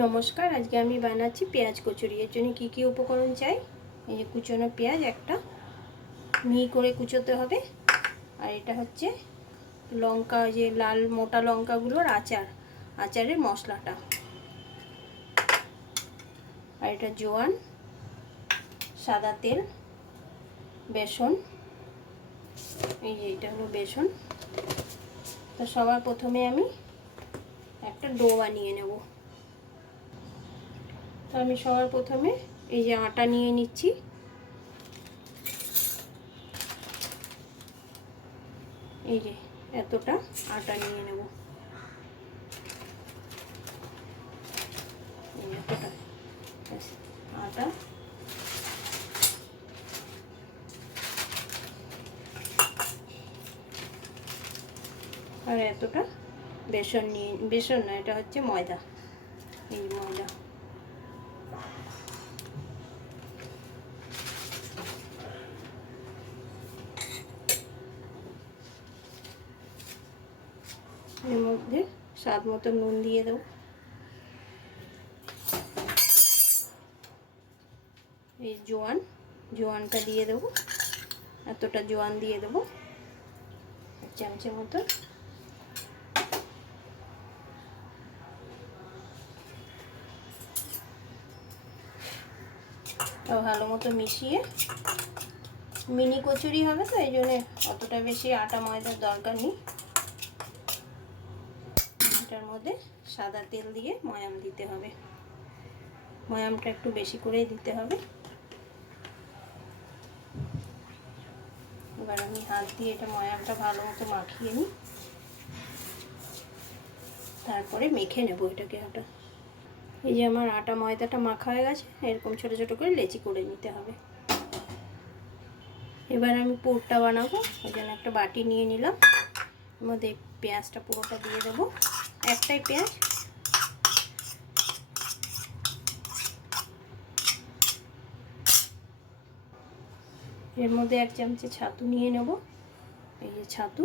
নমস্কার, আজকে আমি বানাচ্ছি পেঁয়াজ কচুরি। এর জন্য কী কী উপকরণ চাই? এই যে কুচনো পেঁয়াজ একটা, মিহি করে কুচোতে হবে। আর এটা হচ্ছে লঙ্কা, যে লাল মোটা লঙ্কাগুলোর আচারের মশলাটা। আর এটা জোয়ান, সাদা তেল, বেসন। এই যে এটা হলো বেসন। তো সবার প্রথমে আমি একটা ডো বানিয়ে নেব। তো আমি সবার প্রথমে এই যে আটা নিয়ে নিচ্ছি। এই যে এতটা আটা নিয়ে নেব, এতটা আটা। আর এতটা বেসন নিয়ে, বেসন না, এটা হচ্ছে ময়দা। এই ময়দা। এর মধ্যে স্বাদ মতো নুন দিয়ে দেবো। এই জোয়ানটা দিয়ে দেবো, এতটা জোয়ান দিয়ে দেবো, এক চামচের মতো। ভালো মতো মিশিয়ে, মিনি কচুরি হবে তো এই জন্যে অতটা বেশি আটা ময়দার দরকার নেই। এটার মধ্যে সাদা তেল দিয়ে ময়াম দিতে হবে। ময়ামটা একটু বেশি করেই দিতে হবে। এবার আমি হাত দিয়ে এটা ময়ামটা ভালো মতো মাখিয়ে নিই, তারপরে মেখে নেব এটাকে আটা। এই যে আমার আটা ময়দাটা মাখা হয়ে গেছে, এরকম ছোটো ছোটো করে লেচি করে নিতে হবে। এবার আমি পুরটা বানাবো, ওই জন্য একটা বাটি নিয়ে নিলাম। এর মধ্যে পেঁয়াজটা পুরোটা দিয়ে দেবো, একটাই পেঁয়াজ। এর মধ্যে এক চামচে ছাতু নিয়ে নেব। এই যে ছাতু,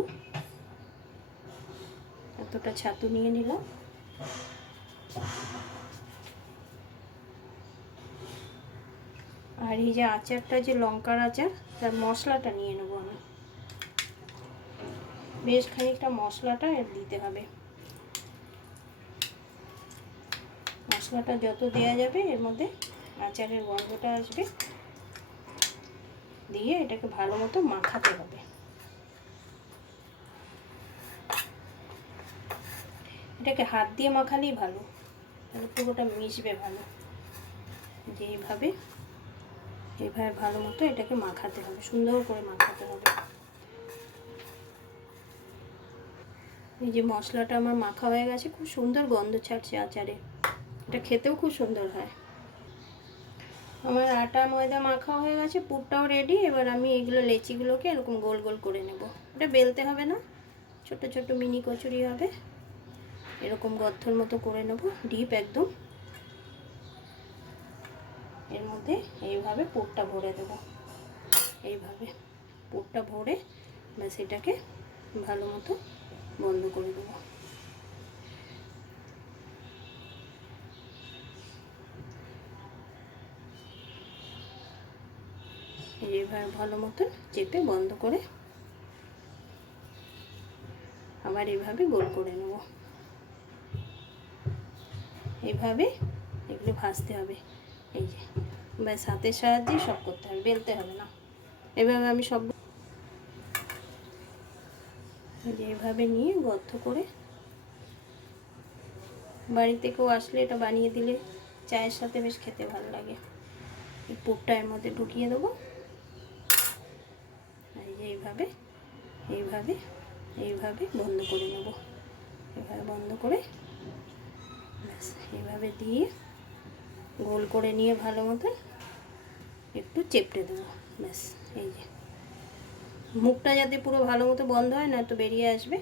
এতটা ছাতু নিয়ে নিলাম। আর এই যে আচারটা, যে লঙ্কার আচার, তার মশলাটা নিয়ে নেব আমি। বেশ খানিকটা মশলাটা এর দিতে হবে। মশলাটা যত দেওয়া যাবে এর মধ্যে আচারের গন্ধটা আসবে। দিয়ে এটাকে ভালো মতো মাখাতে হবে। এটাকে হাত দিয়ে মাখালেই ভালো, তাহলে পুরোটা মিশবে ভালো। যে এইভাবে ভালো মতো এটাকে মাখাতে হবে, সুন্দর করে মাখাতে হবে। এই যে মশলাটা আমার মাখা হয়ে গেছে, খুব সুন্দর গন্ধ ছাড়ছে আচারে। এটা খেতেও খুব সুন্দর হয়। আমার আটা ময়দা মাখা হয়ে গেছে, পুরটাও রেডি। এবার আমি এইগুলো লেচিগুলোকে এরকম গোল গোল করে নেব। এটা বেলতে হবে না, ছোট ছোট মিনি কচুরি হবে। এরকম গর্তর মতো করে নেব, ডিপ একদম। এর মধ্যে এইভাবে পুরটা ভরে দেব। এইভাবে পুরটা ভরে ব্যাস এটাকে ভালো মতো বন্ধ করে দেবো। এইভাবে ভালো মতো চেপে বন্ধ করে আবার এইভাবে গোল করে নেব। এইভাবে এগুলো ভাজতে হবে। এই যে ব্যাস হাতের সাহায্যে সব করতে হবে, বেলতে হবে না। এভাবে আমি সব এইভাবে নিয়ে গর্ত করে, বাড়িতে কেউ আসলে এটা বানিয়ে দিলে চায়ের সাথে বেশ খেতে ভালো লাগে। এই পুরটা এর মধ্যে ঢুকিয়ে দেবো। এই যে এইভাবে এইভাবে এইভাবে বন্ধ করে নেব। এভাবে বন্ধ করে ব্যাস এইভাবে দিয়ে গোল করে নিয়ে ভালো মতো একটু চেপটে দেবো। ব্যাস এই যে মুখটা যাতে পুরো ভালো মতো বন্ধ হয়, না তো বেরিয়ে আসবে।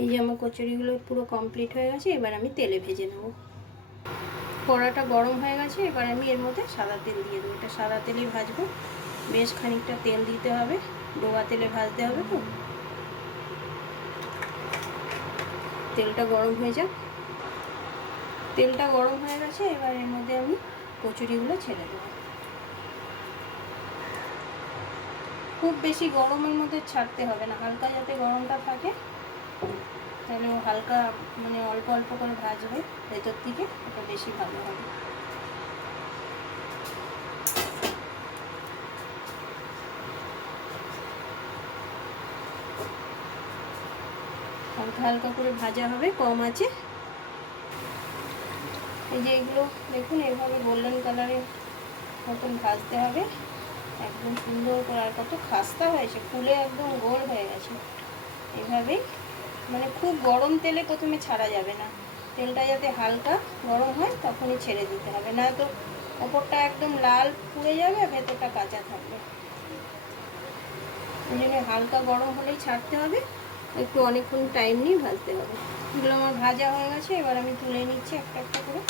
এই যে আমার কচুরিগুলো পুরো কমপ্লিট হয়ে গেছে। এবার আমি তেলে ভেজে নেব। কড়াটা গরম হয়ে গেছে, এবার আমি এর মধ্যে সাদা তেল দিয়ে দেবো। এটা সাদা তেলেই ভাজবো, বেশ খানিকটা তেল দিতে হবে, ডোবা তেলে ভাজতে হবে তো। তেলটা গরম হয়ে যাক। তেলটা গরম হয়ে গেছে, এবার এর মধ্যে আমি কচুরিগুলো ছেড়ে দেবো। খুব বেশি গরমের মধ্যে ছাড়তে হবে না, হালকা যাতে গরমটা থাকে, তাহলে ও হালকা মানে অল্প অল্প করে ভাজবে ভেতর থেকে, ওটা বেশি ভালো হবে। হালকা হালকা করে ভাজা হবে কম আছে। এই যে এগুলো দেখুন এভাবে গোল্ডেন কালারের মতন ভাজতে হবে একদম সুন্দর করে। আর কত খাস্তা হয়েছে, ফুলে একদম গোল হয়ে গেছে। এভাবেই মানে খুব গরম তেলে প্রথমে ছাড়া যাবে না, তেলটা যাতে হালকা গরম হয় তখনই ছেড়ে দিতে হবে, না তো ওপরটা একদম লাল পুড়ে যাবে আর ভেতরটা কাঁচা থাকবে। ওই জন্য হালকা গরম হলেই ছাড়তে হবে, একটু অনেকক্ষণ টাইম নিয়ে ভাজতে হবে। এগুলো আমার ভাজা হয়ে গেছে, এবার আমি তুলে নিচ্ছি একটা একটা করে।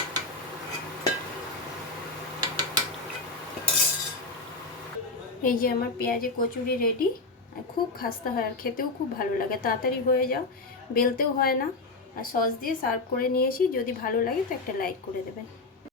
এই যে আমার পেঁয়াজে কচুরি রেডি। আর খুব খাস্তা হয় আর খেতেও খুব ভালো লাগে, তাড়াতাড়ি হয়ে যাও, বেলতেও হয় না। আর সস দিয়ে সার্ভ করে নিয়েছি, যদি ভালো লাগে তো একটা লাইক করে দেবেন।